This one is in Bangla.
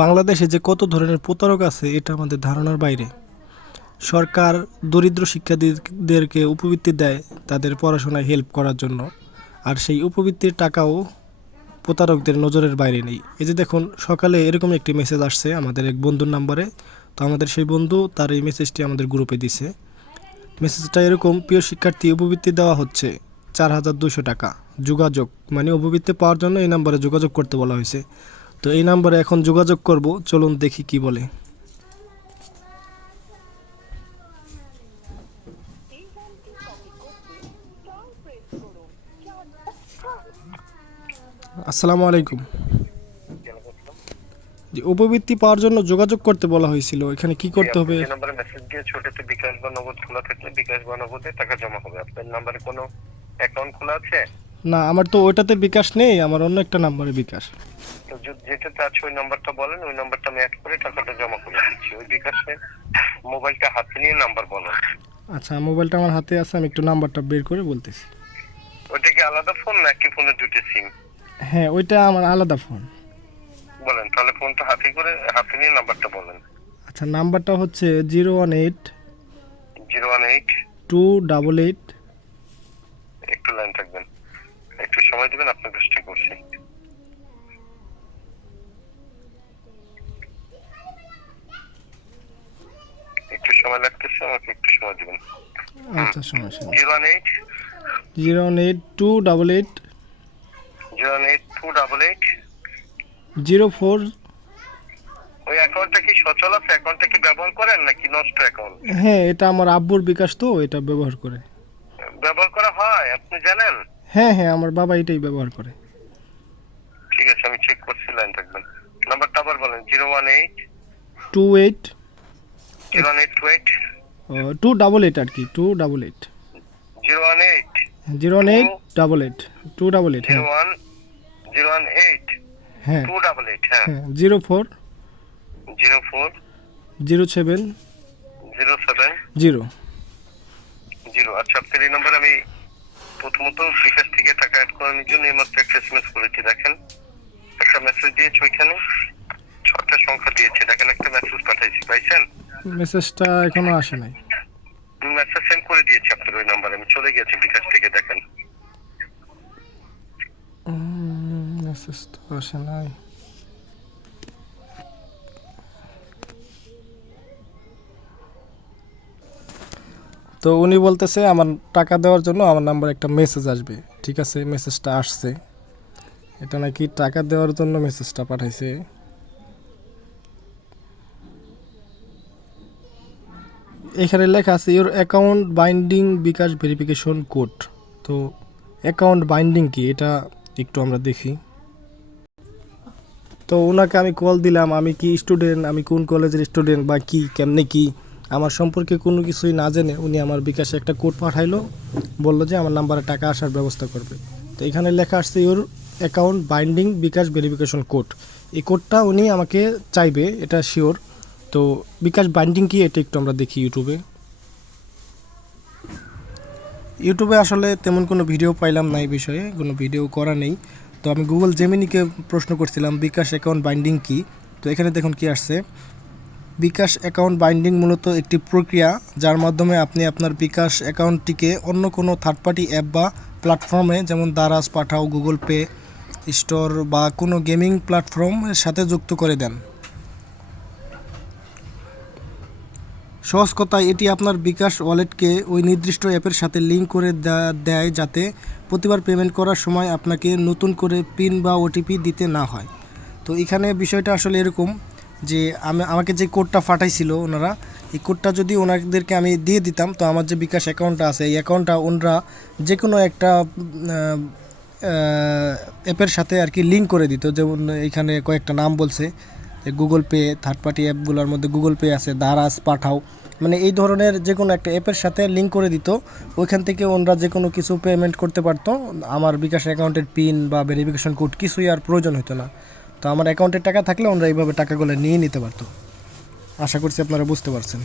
বাংলাদেশে যে কত ধরনের প্রতারক আছে এটা আমাদের ধারণার বাইরে। সরকার দরিদ্র শিক্ষার্থীদেরকে উপবৃত্তি দেয় তাদের পড়াশোনায় হেল্প করার জন্য, আর সেই উপবৃত্তির টাকাও প্রতারকদের নজরের বাইরে নেই। এই যে দেখুন, সকালে এরকম একটি মেসেজ আসছে আমাদের এক বন্ধুর নাম্বারে। তো আমাদের সেই বন্ধু তার এই মেসেজটি আমাদের গ্রুপে দিছে। মেসেজটা এরকম: প্রিয় শিক্ষার্থী, উপবৃত্তি দেওয়া হচ্ছে 4200 টাকা। যোগাযোগ, মানে উপবৃত্তি পাওয়ার জন্য এই নাম্বারে যোগাযোগ করতে বলা হয়েছে। তো এই নাম্বারে এখন যোগাযোগ করব, চলুন দেখি কি বলে। আসসালামু আলাইকুম। যে উপবৃত্তি পাওয়ার জন্য যোগাযোগ করতে বলা হয়েছিল, এখানে কি করতে হবে? যে নম্বরে মেসেজ দিয়েছে ওটাতে বিকাশ বা নগদ খোলা থাকলে বিকাশ বা নগদে টাকা জমা হবে। আপনার নাম্বারে কোনো অ্যাকাউন্ট খোলা আছে? না, আমার তো ওইটাতে বিকাশ নেই, আমার অন্য একটা নাম্বারে বিকাশ। তো যেটাতে আছে ওই নাম্বারটা বলেন, ওই নাম্বারটা আমি অ্যাড করে টাকাটা জমা করে দিচ্ছি। ওই বিকাশে মোবাইলটা হাতে নিয়ে নাম্বার বলেন। আচ্ছা, মোবাইলটা আমার হাতে আছে, আমি একটু নাম্বারটা বের করে বলতেছি। ওইটা কি আলাদা ফোন নাকি ফোনের দুটো সিম? হ্যাঁ, ওইটা আমার আলাদা ফোন। বলেন তাহলে, ফোনটা হাতে নিয়ে নাম্বারটা বলেন। আচ্ছা, নাম্বারটা হচ্ছে 018 018 288। একটু লাইন থাকবেন, একটু সময় দিবেন, আপনার কাজটা করছি। একটু সময় লাগতেছে, আমাকে একটু সময় দিবেন। আচ্ছা, সমস্যা নেই। 018 018 288 018 04। ওই অ্যাকাউন্টটা কি সচল আছে? অ্যাকাউন্টটা কি ব্যবহার করেন নাকি নষ্ট অ্যাকাউন্ট? হ্যাঁ, এটা আমার আব্বুর বিকাশ, তো এটা ব্যবহার করে। ব্যবহার করা হয়, আপনি জানেন? হ্যাঁ হ্যাঁ, আমার বাবা এটাই ব্যবহার করে। ঠিক আছে, আমি চেক করছি, লাইন থাকবেন। নাম্বারটা আবার বলেন। 018 28 018 288 আর কি, 288 018 08 88 288। হ্যাঁ 018 হ্যাঁ 288। হ্যাঁ, হ্যাঁ 04 04 07 07 0। আচ্ছা, আপনার এই নাম্বার আমি প্রথমত বিকাশ থেকে টাকা অ্যাড করানোর জন্য এইমাত্র একটা এসএমএস করেছি। দেখেন, একটা মেসেজ দিয়েছি, ওইখানে 6টা সংখ্যা দিয়েছে। দেখেন, একটা মেসেজ পাঠাইছি, পাইছেন? মেসেজটা এখনো আসে নাই। মেসেজ সেন্ড করে দিয়েছি আপনার ওই নাম্বারে, আমি চলে গেছি বিকাশ থেকে। দেখেন, মেসেজ তো আসে নাই। তো উনি বলতেছে আমার টাকা দেওয়ার জন্য আমার নাম্বার একটা মেসেজ আসবে। ঠিক আছে, মেসেজটা আসছে। এটা নাকি টাকা দেওয়ার জন্য মেসেজটা পাঠাইছে। এখানে লেখা আছে your account binding bKash verification code. তো অ্যাকাউন্ট বাইন্ডিং কি, এটা একটু আমরা দেখি। তো ওনাকে আমি কল দিলাম, আমি কি স্টুডেন্ট, আমি কোন কলেজের স্টুডেন্ট বা কি, কেমনে কি, আমার সম্পর্কে কোনো কিছুই না জেনে উনি আমার বিকাশে একটা কোড পাঠাইলো, বললো যে আমার নাম্বারে টাকা আসার ব্যবস্থা করবে। তো এখানে লেখা আসছে your account binding bKash verification code. এই কোডটা উনি আমাকে চাইবে, এটা শিওর। তো বিকাশ বাইন্ডিং কি, এটা একটু আমরা দেখি ইউটিউবে। ইউটিউবে আসলে তেমন কোনো ভিডিও পাইলাম না, এই বিষয়ে কোনো ভিডিও করা নেই। তো আমি গুগল জেমিনিকে প্রশ্ন করছিলাম বিকাশ অ্যাকাউন্ট বাইন্ডিং কি। তো এখানে দেখুন কি আসছে: বিকাশ অ্যাকাউন্ট বাইন্ডিং মূলত একটি প্রক্রিয়া যার মাধ্যমে আপনি আপনার বিকাশ অ্যাকাউন্টটিকে অন্য কোনো থার্ড পার্টি অ্যাপ বা প্ল্যাটফর্মে, যেমন দারাজ, পাঠাও, গুগল পে স্টোর বা কোনো গেমিং প্ল্যাটফর্মের সাথে যুক্ত করে দেন। সহজ কথায়, এটি আপনার বিকাশ ওয়ালেটকে ওই নির্দিষ্ট অ্যাপের সাথে লিঙ্ক করে দেয়, যাতে প্রতিবার পেমেন্ট করার সময় আপনাকে নতুন করে পিন বা ওটিপি দিতে না হয়। তো এখানে বিষয়টা আসলে এরকম যে আমাকে যে কোডটা পাঠাইছিল ওনারা, এই কোডটা যদি ওনাদেরকে আমি দিয়ে দিতাম, তো আমার যে বিকাশ অ্যাকাউন্টটা আছে এই অ্যাকাউন্টটা ওনারা যে কোনো একটা অ্যাপের সাথে আর কি লিঙ্ক করে দিত। যেমন এখানে কয়েকটা নাম বলছে, গুগল পে, থার্ড পার্টি অ্যাপগুলোর মধ্যে গুগল পে আছে, দারাজ, পাঠাও, মানে এই ধরনের যে কোনো একটা অ্যাপের সাথে লিঙ্ক করে দিত। ওইখান থেকে ওনারা যে কোনো কিছু পেমেন্ট করতে পারতো। আমার বিকাশ অ্যাকাউন্টের পিন বা ভেরিফিকেশন কোড কিছুই আর প্রয়োজন হতো না। তো আমার অ্যাকাউন্টের টাকা থাকলে ওনারা এইভাবে টাকাগুলো নিয়ে নিতে পারতো। আশা করছি আপনারা বুঝতে পারছেন।